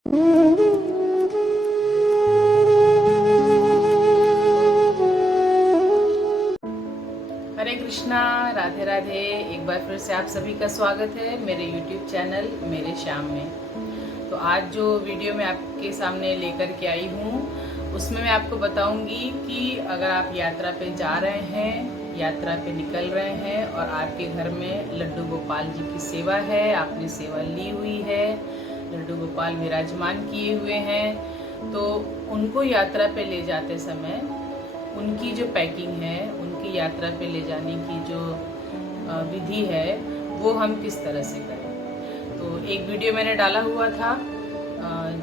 हरे कृष्णा, राधे राधे। एक बार फिर से आप सभी का स्वागत है मेरे YouTube चैनल मेरे श्याम में। तो आज जो वीडियो मैं आपके सामने लेकर के आई हूँ उसमें मैं आपको बताऊंगी कि अगर आप यात्रा पे जा रहे हैं, यात्रा पे निकल रहे हैं और आपके घर में लड्डू गोपाल जी की सेवा है, आपने सेवा ली हुई है, लड्डू गोपाल विराजमान किए हुए हैं, तो उनको यात्रा पे ले जाते समय उनकी जो पैकिंग है, उनकी यात्रा पे ले जाने की जो विधि है वो हम किस तरह से करें। तो एक वीडियो मैंने डाला हुआ था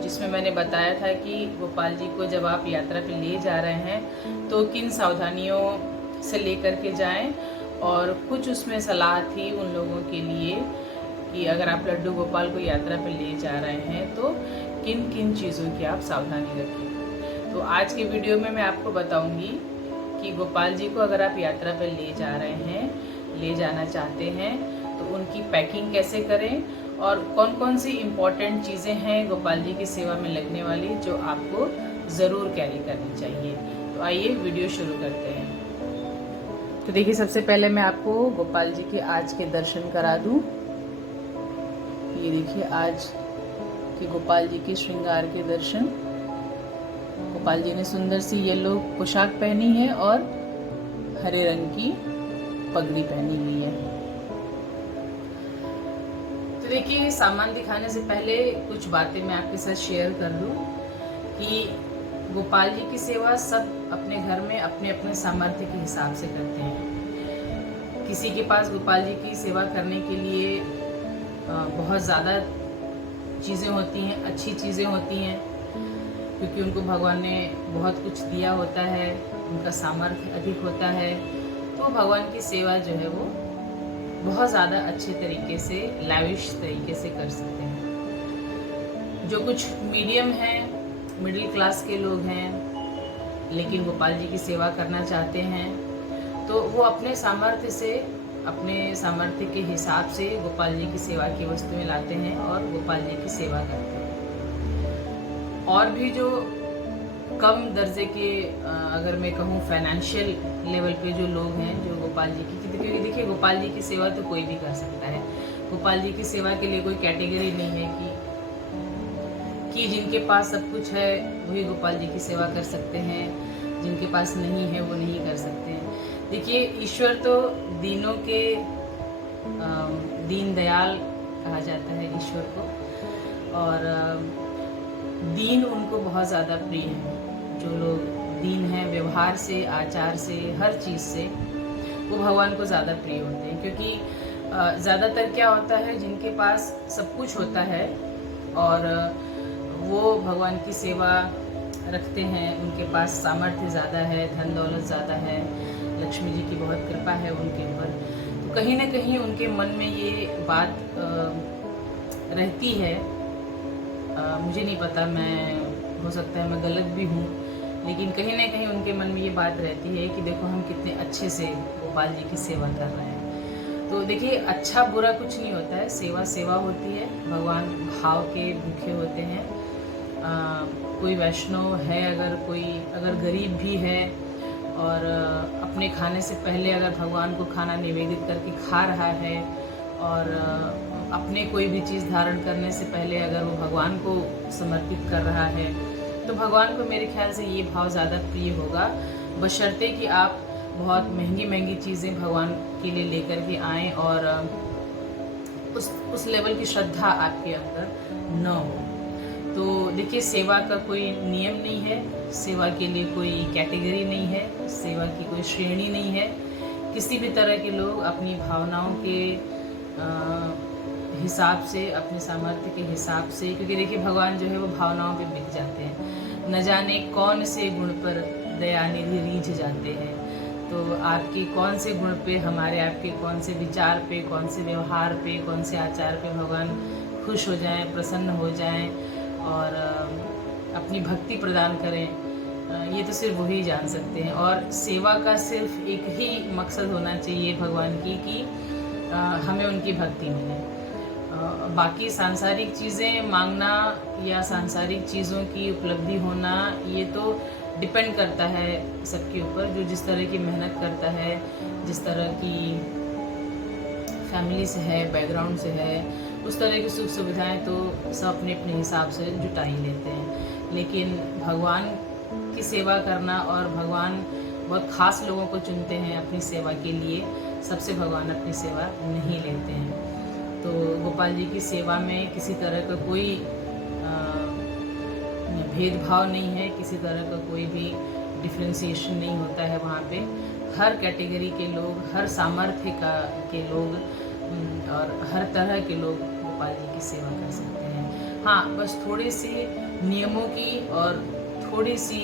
जिसमें मैंने बताया था कि गोपाल जी को जब आप यात्रा पे ले जा रहे हैं तो किन सावधानियों से लेकर के जाएं, और कुछ उसमें सलाह थी उन लोगों के लिए कि अगर आप लड्डू गोपाल को यात्रा पे ले जा रहे हैं तो किन किन चीज़ों की आप सावधानी रखें। तो आज के वीडियो में मैं आपको बताऊंगी कि गोपाल जी को अगर आप यात्रा पर ले जा रहे हैं, ले जाना चाहते हैं, तो उनकी पैकिंग कैसे करें और कौन कौन सी इम्पोर्टेंट चीज़ें हैं गोपाल जी की सेवा में लगने वाली जो आपको ज़रूर कैरी करनी चाहिए। तो आइए वीडियो शुरू करते हैं। तो देखिए, सबसे पहले मैं आपको गोपाल जी के आज के दर्शन करा दूं। ये देखिए आज के गोपाल जी के श्रृंगार के दर्शन। गोपाल जी ने सुंदर सी येलो पोशाक पहनी है और हरे रंग की पगड़ी पहनी हुई है। तो देखिए, सामान दिखाने से पहले कुछ बातें मैं आपके साथ शेयर कर दूं कि गोपाल जी की सेवा सब अपने घर में अपने अपने सामर्थ्य के हिसाब से करते हैं। किसी के पास गोपाल जी की सेवा करने के लिए बहुत ज़्यादा चीज़ें होती हैं, अच्छी चीज़ें होती हैं, क्योंकि उनको भगवान ने बहुत कुछ दिया होता है, उनका सामर्थ्य अधिक होता है, तो भगवान की सेवा जो है वो बहुत ज़्यादा अच्छे तरीके से, लाविश तरीके से कर सकते हैं। जो कुछ मीडियम हैं, मिडिल क्लास के लोग हैं, लेकिन गोपाल जी की सेवा करना चाहते हैं, तो वो अपने सामर्थ्य से, अपने सामर्थ्य के हिसाब से गोपाल जी की सेवा की वस्तुएं लाते हैं और गोपाल जी की सेवा करते हैं। और भी जो कम दर्जे के, अगर मैं कहूँ फाइनेंशियल लेवल पे जो लोग हैं, जो गोपाल जी की, क्योंकि देखिए गोपाल जी की सेवा तो कोई भी कर सकता है। गोपाल जी की सेवा के लिए कोई कैटेगरी नहीं है कि जिनके पास सब कुछ है वही गोपाल जी की सेवा कर सकते हैं, जिनके पास नहीं है वो नहीं कर सकते हैं। देखिए, ईश्वर तो दीनों के दीन दयाल कहा जाता है ईश्वर को, और दीन उनको बहुत ज़्यादा प्रिय है। जो लोग दीन हैं व्यवहार से, आचार से, हर चीज़ से, वो भगवान को ज़्यादा प्रिय होते हैं। क्योंकि ज़्यादातर क्या होता है, जिनके पास सब कुछ होता है और वो भगवान की सेवा रखते हैं, उनके पास सामर्थ्य ज़्यादा है, धन दौलत ज़्यादा है, लक्ष्मी जी की बहुत कृपा है उनके ऊपर, तो कहीं ना कहीं उनके मन में ये बात रहती है। मुझे नहीं पता, मैं हो सकता है मैं गलत भी हूँ, लेकिन कहीं ना कहीं उनके मन में ये बात रहती है कि देखो हम कितने अच्छे से गोपाल जी की सेवा कर रहे हैं। तो देखिए, अच्छा बुरा कुछ नहीं होता है, सेवा सेवा होती है। भगवान भाव के भूखे होते हैं। कोई वैष्णव है, अगर गरीब भी है और अपने खाने से पहले अगर भगवान को खाना निवेदित करके खा रहा है, और अपने कोई भी चीज़ धारण करने से पहले अगर वो भगवान को समर्पित कर रहा है, तो भगवान को मेरे ख्याल से ये भाव ज़्यादा प्रिय होगा, बशर्ते कि आप बहुत महंगी महंगी चीज़ें भगवान के लिए लेकर के आएँ और उस लेवल की श्रद्धा आपके अंदर न हो। तो देखिए, सेवा का कोई नियम नहीं है, सेवा के लिए कोई कैटेगरी नहीं है, सेवा की कोई श्रेणी नहीं है। किसी भी तरह के लोग अपनी भावनाओं के हिसाब से, अपने सामर्थ्य के हिसाब से, क्योंकि देखिए भगवान जो है वो भावनाओं पे बिक जाते हैं। न जाने कौन से गुण पर दयानिधि रीझ जाते हैं। तो आपके कौन से गुण पे, हमारे आपके कौन से विचार पे, कौन से व्यवहार पे, कौन से आचार पे भगवान खुश हो जाएं, प्रसन्न हो जाएं और अपनी भक्ति प्रदान करें, ये तो सिर्फ वही जान सकते हैं। और सेवा का सिर्फ एक ही मकसद होना चाहिए भगवान की कि हमें उनकी भक्ति मिले। बाकी सांसारिक चीज़ें मांगना या सांसारिक चीज़ों की उपलब्धि होना ये तो डिपेंड करता है सबके ऊपर, जो जिस तरह की मेहनत करता है, जिस तरह की फैमिली से है, बैकग्राउंड से है, उस तरह की सुख सुविधाएं तो सब अपने अपने हिसाब से जुटा ही लेते हैं। लेकिन भगवान की सेवा करना, और भगवान बहुत ख़ास लोगों को चुनते हैं अपनी सेवा के लिए, सबसे भगवान अपनी सेवा नहीं लेते हैं। तो गोपाल जी की सेवा में किसी तरह का कोई भेदभाव नहीं है, किसी तरह का कोई भी डिफ्रेंशिएशन नहीं होता है वहाँ पे। हर कैटेगरी के लोग, हर सामर्थ्य के लोग और हर तरह के लोग गोपाल जी की सेवा कर सकते हैं। हाँ, बस थोड़ी सी नियमों की और थोड़ी सी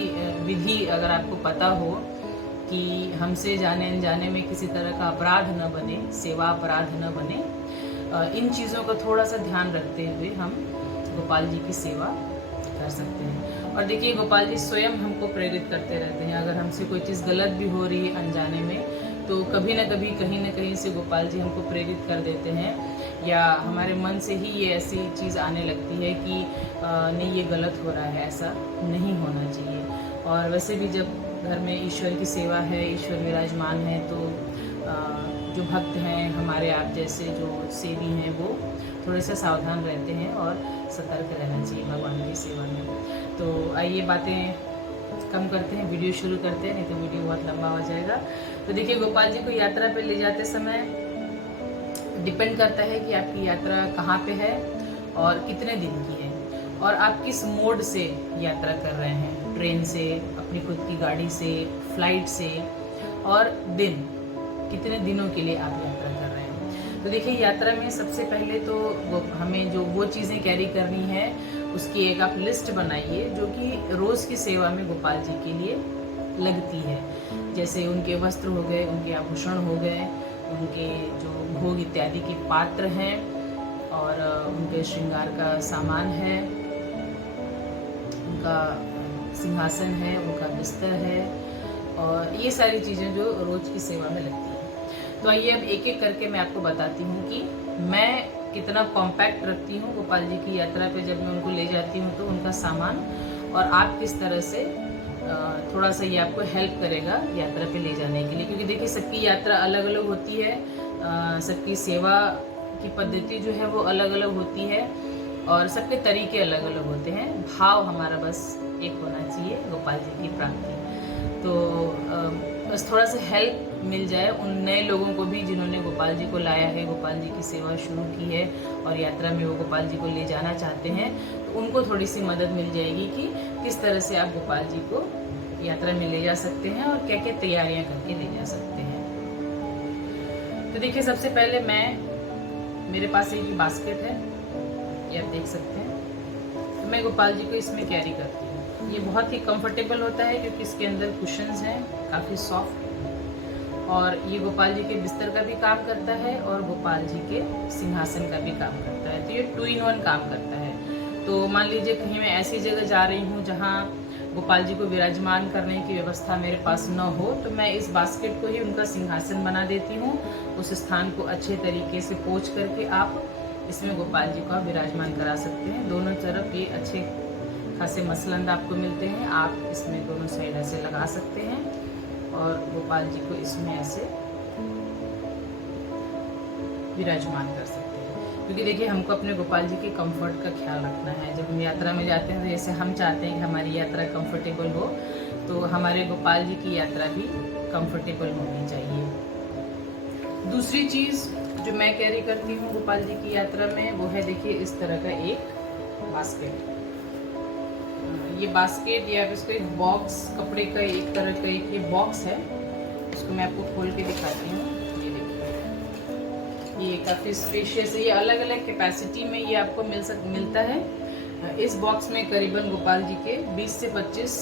विधि अगर आपको पता हो कि हमसे जाने अनजाने में किसी तरह का अपराध न बने, सेवा अपराध न बने, इन चीज़ों का थोड़ा सा ध्यान रखते हुए हम गोपाल जी की सेवा कर सकते हैं। और देखिए, गोपाल जी स्वयं हमको प्रेरित करते रहते हैं। अगर हमसे कोई चीज़ गलत भी हो रही है अनजाने में, तो कभी ना कभी कहीं ना कहीं से गोपाल जी हमको प्रेरित कर देते हैं, या हमारे मन से ही ये ऐसी चीज़ आने लगती है कि नहीं, ये गलत हो रहा है, ऐसा नहीं होना चाहिए। और वैसे भी जब घर में ईश्वर की सेवा है, ईश्वर विराजमान है, तो जो भक्त हैं हमारे, आप जैसे जो सेवी हैं, वो थोड़े से सावधान रहते हैं और सतर्क रहना चाहिए भगवान की सेवा में। तो आइए बातें कम करते हैं, वीडियो शुरू करते हैं, नहीं तो वीडियो बहुत लंबा हो जाएगा। तो देखिए, गोपाल जी को यात्रा पे ले जाते समय डिपेंड करता है कि आपकी यात्रा कहाँ पे है और कितने दिन की है, और आप किस मोड से यात्रा कर रहे हैं, ट्रेन से, अपनी खुद की गाड़ी से, फ्लाइट से, और दिन कितने दिनों के लिए आप यात्रा कर रहे हैं। तो देखिए, यात्रा में सबसे पहले तो हमें जो वो चीज़ें कैरी करनी है उसकी एक आप लिस्ट बनाइए, जो कि रोज़ की सेवा में गोपाल जी के लिए लगती है। जैसे उनके वस्त्र हो गए, उनके आभूषण हो गए, उनके जो भोग इत्यादि के पात्र हैं, और उनके श्रृंगार का सामान है, उनका सिंहासन है, उनका बिस्तर है, और ये सारी चीज़ें जो रोज़ की सेवा में लगती हैं। तो आइए अब एक एक करके मैं आपको बताती हूँ कि मैं कितना कॉम्पैक्ट रखती हूँ गोपाल जी की यात्रा पे जब मैं उनको ले जाती हूँ, तो उनका सामान, और आप किस तरह से थोड़ा सा ये आपको हेल्प करेगा यात्रा पे ले जाने के लिए। क्योंकि देखिए, सबकी यात्रा अलग अलग होती है, सबकी सेवा की पद्धति जो है वो अलग अलग होती है, और सबके तरीके अलग अलग होते हैं। भाव हमारा बस एक होना चाहिए गोपाल जी की प्राप्ति। तो बस थोड़ा सा हेल्प मिल जाए उन नए लोगों को भी जिन्होंने गोपाल जी को लाया है, गोपाल जी की सेवा शुरू की है, और यात्रा में वो गोपाल जी को ले जाना चाहते हैं, तो उनको थोड़ी सी मदद मिल जाएगी कि किस तरह से आप गोपाल जी को यात्रा में ले जा सकते हैं और क्या क्या तैयारियां करके ले जा सकते हैं। तो देखिए, सबसे पहले मेरे पास एक बास्केट है, ये आप देख सकते हैं। तो मैं गोपाल जी को इसमें कैरी करती हूँ। ये बहुत ही कंफर्टेबल होता है, क्योंकि इसके अंदर कुशन्स हैं, काफ़ी सॉफ्ट, और ये गोपाल जी के बिस्तर का भी काम करता है और गोपाल जी के सिंहासन का भी काम करता है। तो ये 2 in 1 काम करता है। तो मान लीजिए कहीं मैं ऐसी जगह जा रही हूँ जहाँ गोपाल जी को विराजमान करने की व्यवस्था मेरे पास न हो, तो मैं इस बास्केट को ही उनका सिंहासन बना देती हूँ। उस स्थान को अच्छे तरीके से पोंछ करके आप इसमें गोपाल जी को विराजमान करा सकते हैं। दोनों तरफ ये अच्छे खासे मसलंद आपको मिलते हैं, आप इसमें दोनों साइड ऐसे लगा सकते हैं, और गोपाल जी को इसमें ऐसे विराजमान कर सकते हैं। क्योंकि देखिए, हमको अपने गोपाल जी के कंफर्ट का ख्याल रखना है। जब हम यात्रा में जाते हैं, तो जैसे हम चाहते हैं कि हमारी यात्रा कंफर्टेबल हो, तो हमारे गोपाल जी की यात्रा भी कंफर्टेबल होनी चाहिए। दूसरी चीज़ जो मैं कैरी करती हूँ गोपाल जी की यात्रा में, वो है देखिए इस तरह का एक बास्केट। ये बास्केट या इसको एक बॉक्स, कपड़े का एक तरह का एक ये बॉक्स है, इसको मैं आपको खोल के दिखाती हूँ। ये देखिए, ये काफ़ी स्पेशियस है, ये अलग अलग कैपेसिटी में ये आपको मिलता है। इस बॉक्स में करीबन गोपाल जी के 20 से 25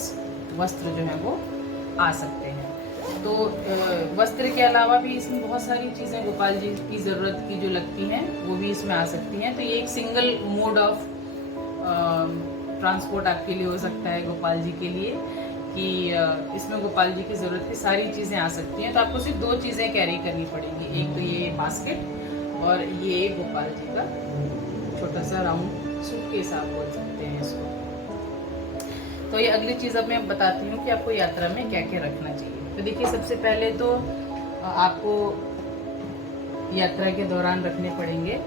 वस्त्र जो हैं वो आ सकते हैं। तो वस्त्र के अलावा भी इसमें बहुत सारी चीज़ें गोपाल जी की ज़रूरत की जो लगती हैं, वो भी इसमें आ सकती हैं। तो ये एक सिंगल मोड ऑफ ट्रांसपोर्ट आपके लिए हो सकता है गोपाल जी के लिए, कि इसमें गोपाल जी की ज़रूरत की सारी चीज़ें आ सकती हैं। तो आपको सिर्फ 2 चीज़ें कैरी करनी पड़ेंगी, एक तो ये बास्केट और ये गोपाल जी का छोटा सा राउंड सूटकेस आप बोल सकते हैं इसको। तो ये अगली चीज़ अब मैं बताती हूँ कि आपको यात्रा में क्या क्या रखना चाहिए। तो देखिए, सबसे पहले तो आपको यात्रा के दौरान रखने पड़ेंगे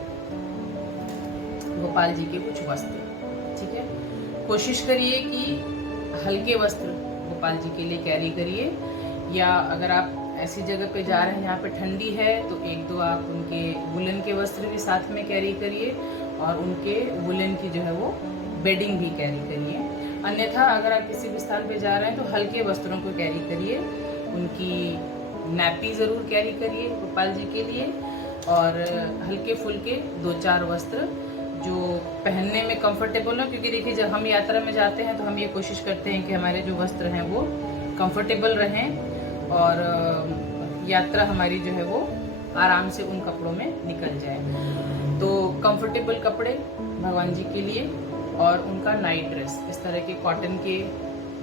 गोपाल जी के कुछ वस्त्र, ठीक है। कोशिश करिए कि हल्के वस्त्र गोपाल जी के लिए कैरी करिए, या अगर आप ऐसी जगह पे जा रहे हैं जहाँ पे ठंडी है तो एक दो आप उनके वुलन के वस्त्र भी साथ में कैरी करिए, और उनके वुलन की जो है वो बेडिंग भी कैरी करिए। अन्यथा अगर आप किसी भी स्थान पे जा रहे हैं तो हल्के वस्त्रों को कैरी करिए, उनकी नैपी ज़रूर कैरी करिए गोपाल जी के लिए, और हल्के फुल्के 2-4 वस्त्र जो पहनने में कंफर्टेबल हो, क्योंकि देखिए जब हम यात्रा में जाते हैं तो हम ये कोशिश करते हैं कि हमारे जो वस्त्र हैं वो कंफर्टेबल रहें और यात्रा हमारी जो है वो आराम से उन कपड़ों में निकल जाए। तो कंफर्टेबल कपड़े भगवान जी के लिए, और उनका नाइट ड्रेस, इस तरह के कॉटन के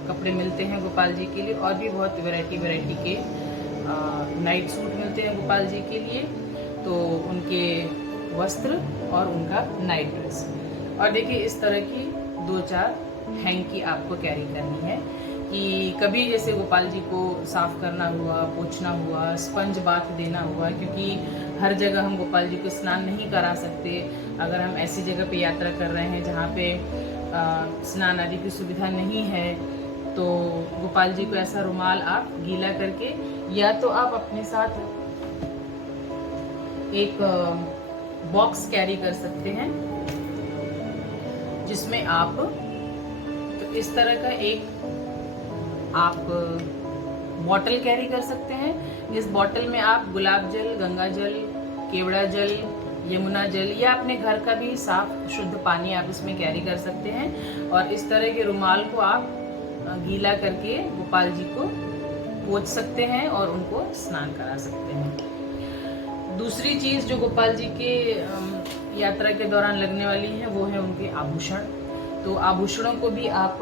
कपड़े मिलते हैं गोपाल जी के लिए, और भी बहुत वैरायटी के नाइट सूट मिलते हैं गोपाल जी के लिए। तो उनके वस्त्र और उनका नाइट ड्रेस, और देखिए इस तरह की 2-4 हैंकी आपको कैरी करनी है कि कभी जैसे गोपाल जी को साफ करना हुआ, पोंछना हुआ, स्पंज बाथ देना हुआ, क्योंकि हर जगह हम गोपाल जी को स्नान नहीं करा सकते। अगर हम ऐसी जगह पे यात्रा कर रहे हैं जहाँ पे स्नान आदि की सुविधा नहीं है, तो गोपाल जी को ऐसा रुमाल आप गीला करके, या तो आप अपने साथ एक बॉक्स कैरी कर सकते हैं जिसमें आप, तो इस तरह का एक आप बॉटल कैरी कर सकते हैं। इस बॉटल में आप गुलाब जल, गंगा जल, केवड़ा जल, यमुना जल, या अपने घर का भी साफ शुद्ध पानी आप इसमें कैरी कर सकते हैं, और इस तरह के रुमाल को आप गीला करके गोपाल जी को पोंछ सकते हैं और उनको स्नान करा सकते हैं। दूसरी चीज़ जो गोपाल जी के यात्रा के दौरान लगने वाली है वो है उनके आभूषण। तो आभूषणों को भी आप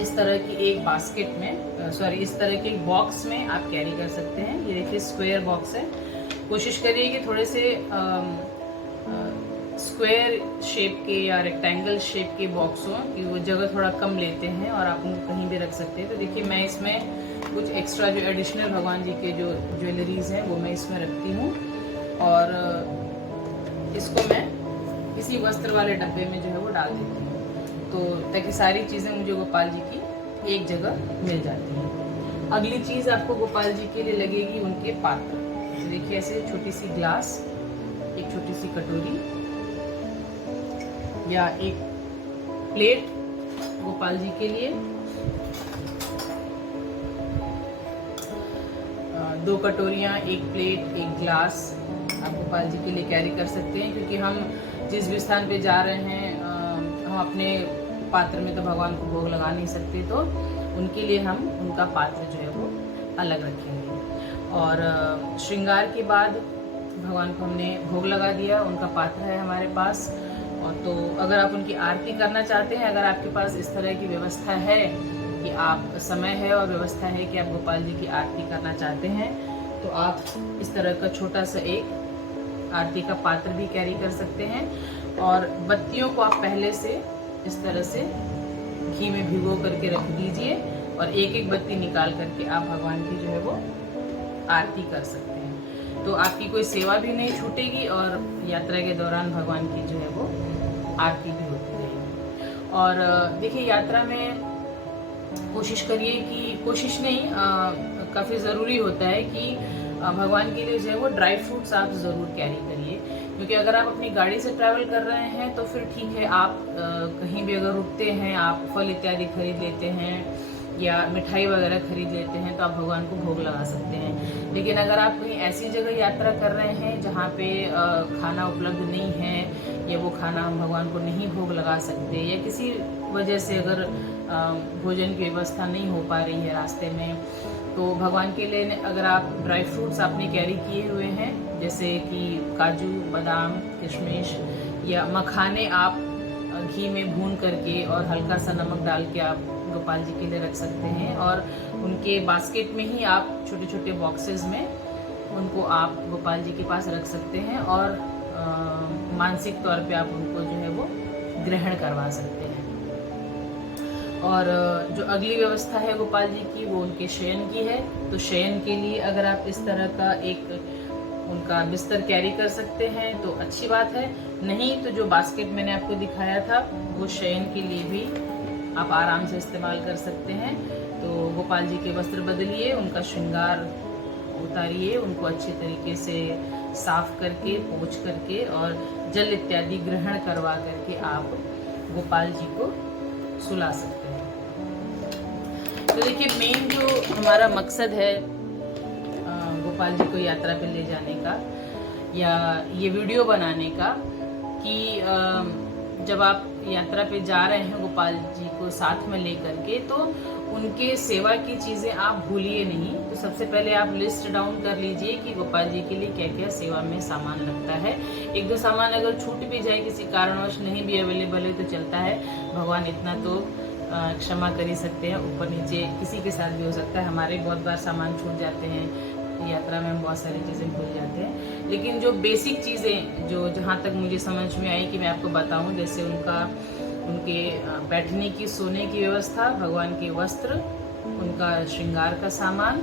इस तरह की एक बास्केट में, इस तरह के एक बॉक्स में आप कैरी कर सकते हैं। ये देखिए स्क्वायर बॉक्स है। कोशिश करिए कि थोड़े से स्क्वायर शेप के या रेक्टेंगल शेप के बॉक्स हों, कि वो जगह थोड़ा कम लेते हैं और आप उनको कहीं भी रख सकते हैं। तो देखिए मैं इसमें कुछ एक्स्ट्रा जो एडिशनल भगवान जी के जो ज्वेलरीज हैं वो मैं इसमें रखती हूँ, और इसको मैं किसी वस्त्र वाले डब्बे में जो है वो डाल देती हूँ, तो ताकि सारी चीज़ें मुझे गोपाल जी की एक जगह मिल जाती हैं। अगली चीज़ आपको गोपाल जी के लिए लगेगी उनके पात्र। तो देखिए ऐसे छोटी सी ग्लास, एक छोटी सी कटोरी या एक प्लेट गोपाल जी के लिए, 2 कटोरियाँ, एक प्लेट, एक ग्लास आप गोपाल जी के लिए कैरी कर सकते हैं, क्योंकि हम जिस भी स्थान पे जा रहे हैं हम अपने पात्र में तो भगवान को भोग लगा नहीं सकते, तो उनके लिए हम उनका पात्र जो है वो अलग रखेंगे। और श्रृंगार के बाद भगवान को हमने भोग लगा दिया, उनका पात्र है हमारे पास। और तो अगर आप उनकी आरती करना चाहते हैं, अगर आपके पास इस तरह की व्यवस्था है कि आप समय है और व्यवस्था है कि आप गोपाल जी की आरती करना चाहते हैं, तो आप इस तरह का छोटा सा एक आरती का पात्र भी कैरी कर सकते हैं। और बत्तियों को आप पहले से इस तरह से घी में भिगो करके रख दीजिए, और एक एक बत्ती निकाल करके आप भगवान की जो है वो आरती कर सकते हैं। तो आपकी कोई सेवा भी नहीं छूटेगी, और यात्रा के दौरान भगवान की जो है वो आरती भी होती रहेगी। और देखिए यात्रा में कोशिश करिए कि, कोशिश नहीं, काफ़ी ज़रूरी होता है कि भगवान के लिए जो है वो ड्राई फ्रूट्स आप ज़रूर कैरी करिए, क्योंकि अगर आप अपनी गाड़ी से ट्रैवल कर रहे हैं तो फिर ठीक है, आप कहीं भी अगर रुकते हैं, आप फल इत्यादि खरीद लेते हैं या मिठाई वगैरह खरीद लेते हैं, तो आप भगवान को भोग लगा सकते हैं। लेकिन अगर आप कहीं ऐसी जगह यात्रा कर रहे हैं जहाँ पे खाना उपलब्ध नहीं है, या वो खाना हम भगवान को नहीं भोग लगा सकते, या किसी वजह से अगर भोजन की व्यवस्था नहीं हो पा रही है रास्ते में, तो भगवान के लिए अगर आप ड्राई फ्रूट्स आपने कैरी किए हुए हैं, जैसे कि काजू, बादाम, किशमिश या मखाने आप घी में भून करके और हल्का सा नमक डाल के आप गोपाल जी के लिए रख सकते हैं, और उनके बास्केट में ही आप छोटे छोटे बॉक्सेस में उनको आप गोपाल जी के पास रख सकते हैं। और मानसिक तौर पे आप उनको जो है वो ग्रहण करवा सकते हैं। और जो अगली व्यवस्था है गोपाल जी की वो उनके शयन की है। तो शयन के लिए अगर आप इस तरह का एक उनका बिस्तर कैरी कर सकते हैं तो अच्छी बात है, नहीं तो जो बास्केट मैंने आपको दिखाया था वो शयन के लिए भी आप आराम से इस्तेमाल कर सकते हैं। तो गोपाल जी के वस्त्र बदलिए, उनका श्रृंगार उतारिए, उनको अच्छे तरीके से साफ करके पोंछ करके और जल इत्यादि ग्रहण करवा करके आप गोपाल जी को सुला सकते हैं। तो देखिए, मेन जो हमारा मकसद है गोपाल जी को यात्रा पे ले जाने का या ये वीडियो बनाने का कि जब आप यात्रा पे जा रहे हैं गोपाल जी को साथ में लेकर के, तो उनके सेवा की चीज़ें आप भूलिए नहीं। तो सबसे पहले आप लिस्ट डाउन कर लीजिए कि गोपाल जी के लिए क्या क्या सेवा में सामान लगता है। एक दो सामान अगर छूट भी जाए, किसी कारणवश नहीं भी अवेलेबल है, तो चलता है, भगवान इतना तो क्षमा कर ही सकते हैं। ऊपर नीचे किसी के साथ भी हो सकता है, हमारे बहुत बार सामान छूट जाते हैं, यात्रा में हम बहुत सारी चीज़ें भूल जाते हैं। लेकिन जो बेसिक चीज़ें जो जहाँ तक मुझे समझ में आई कि मैं आपको बताऊं, जैसे उनके बैठने की, सोने की व्यवस्था, भगवान के वस्त्र, उनका श्रृंगार का सामान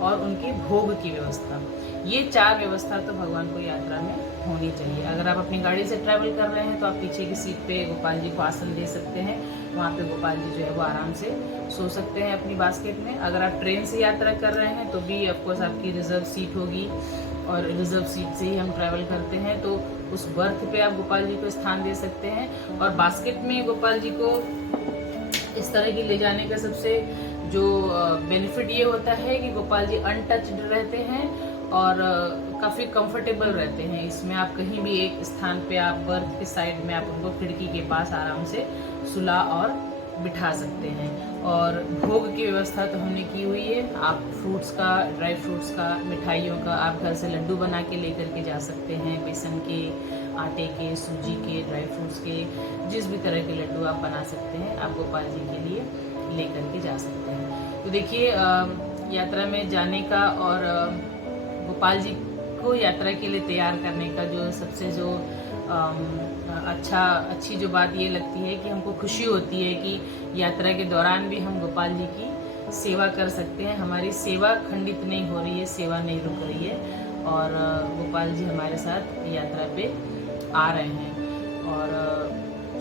और उनके भोग की व्यवस्था, ये 4 व्यवस्था तो भगवान को यात्रा में होनी चाहिए। अगर आप अपनी गाड़ी से ट्रैवल कर रहे हैं तो आप पीछे की सीट पे गोपाल जी को आसन दे सकते हैं, वहाँ पे गोपाल जी जो है वो आराम से सो सकते हैं अपनी बास्केट में। अगर आप ट्रेन से यात्रा कर रहे हैं तो भी ऑफकोर्स आपकी रिजर्व सीट होगी, और रिजर्व सीट से ही हम ट्रैवल करते हैं, तो उस बर्थ पे आप गोपाल जी को स्थान दे सकते हैं। और बास्केट में गोपाल जी को इस तरह की ले जाने का सबसे जो बेनिफिट ये होता है कि गोपाल जी अनटच्ड रहते हैं और काफ़ी कंफर्टेबल रहते हैं। इसमें आप कहीं भी एक स्थान पे, आप बर्थ के साइड में आप उनको खिड़की के पास आराम से सुला और बिठा सकते हैं। और भोग की व्यवस्था तो हमने की हुई है। आप फ्रूट्स का, ड्राई फ्रूट्स का, मिठाइयों का आप घर से लड्डू बना के लेकर के जा सकते हैं। बेसन के, आटे के, सूजी के, ड्राई फ्रूट्स के, जिस भी तरह के लड्डू आप बना सकते हैं, आप गोपाल जी के लिए लेकर के जा सकते हैं। तो देखिए, यात्रा में जाने का और गोपाल जी को यात्रा के लिए तैयार करने का जो सबसे जो अच्छी जो बात ये लगती है कि हमको खुशी होती है कि यात्रा के दौरान भी हम गोपाल जी की सेवा कर सकते हैं। हमारी सेवा खंडित नहीं हो रही है, सेवा नहीं रुक रही है, और गोपाल जी हमारे साथ यात्रा पे आ रहे हैं। और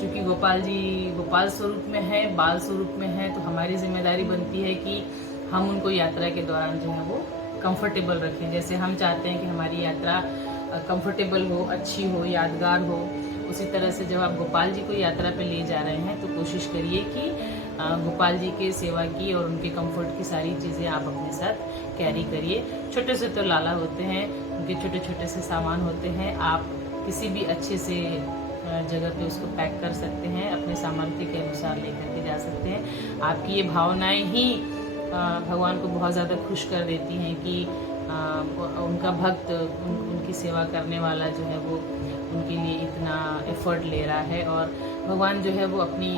चूँकि गोपाल जी गोपाल स्वरूप में है, बाल स्वरूप में है, तो हमारी जिम्मेदारी बनती है कि हम उनको यात्रा के दौरान जो है वो कंफर्टेबल रखें। जैसे हम चाहते हैं कि हमारी यात्रा कंफर्टेबल हो, अच्छी हो, यादगार हो, उसी तरह से जब आप गोपाल जी को यात्रा पे ले जा रहे हैं तो कोशिश करिए कि गोपाल जी के सेवा की और उनके कंफर्ट की सारी चीज़ें आप अपने साथ कैरी करिए। छोटे से तो लाला होते हैं, उनके छोटे छोटे से सामान होते हैं, आप किसी भी अच्छे से जगह पे उसको पैक कर सकते हैं, अपने सामर्थ्य के अनुसार लेकर के जा सकते हैं। आपकी ये भावनाएं ही भगवान को बहुत ज़्यादा खुश कर देती हैं कि उनका भक्त, उनकी सेवा करने वाला जो है वो उनके लिए इतना एफर्ट ले रहा है, और भगवान जो है वो अपनी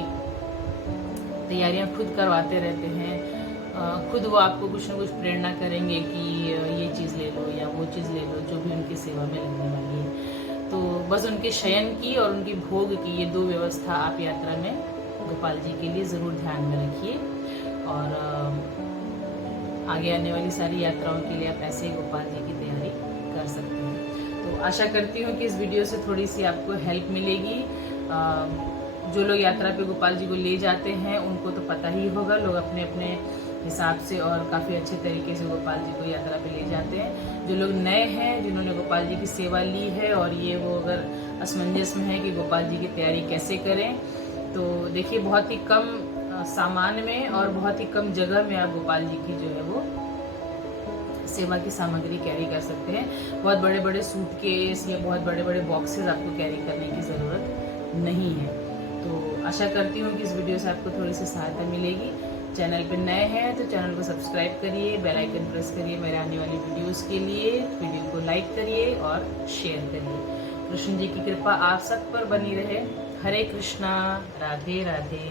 तैयारियां खुद करवाते रहते हैं। खुद वो आपको कुछ न कुछ प्रेरणा करेंगे कि ये चीज़ ले लो या वो चीज़ ले लो, जो भी उनकी सेवा में लगने वाली है। तो बस उनके शयन की और उनकी भोग की ये 2 व्यवस्था आप यात्रा में गोपाल जी के लिए ज़रूर ध्यान में रखिए, और आगे आने वाली सारी यात्राओं के लिए आप ऐसे ही गोपाल जी की तैयारी कर सकते हैं। तो आशा करती हूँ कि इस वीडियो से थोड़ी सी आपको हेल्प मिलेगी। जो लोग यात्रा पे गोपाल जी को ले जाते हैं उनको तो पता ही होगा, लोग अपने अपने हिसाब से और काफ़ी अच्छे तरीके से गोपाल जी को यात्रा पे ले जाते हैं। जो लोग नए हैं, जिन्होंने गोपाल जी की सेवा ली है और ये वो अगर असमंजस में है कि गोपाल जी की तैयारी कैसे करें, तो देखिए, बहुत ही कम सामान में और बहुत ही कम जगह में आप गोपाल जी की जो है वो सेवा की सामग्री कैरी कर सकते हैं। बहुत बड़े बड़े सूटकेस या बहुत बड़े बड़े बॉक्सेस आपको कैरी करने की ज़रूरत नहीं है। तो आशा करती हूँ कि इस वीडियो से आपको थोड़ी सी सहायता मिलेगी। चैनल पर नए हैं तो चैनल को सब्सक्राइब करिए, बेल आइकन प्रेस करिए मेरे आने वाली वीडियोस के लिए। वीडियो को लाइक करिए और शेयर करिए। कृष्ण जी की कृपा आप सब पर बनी रहे। हरे कृष्णा, राधे राधे।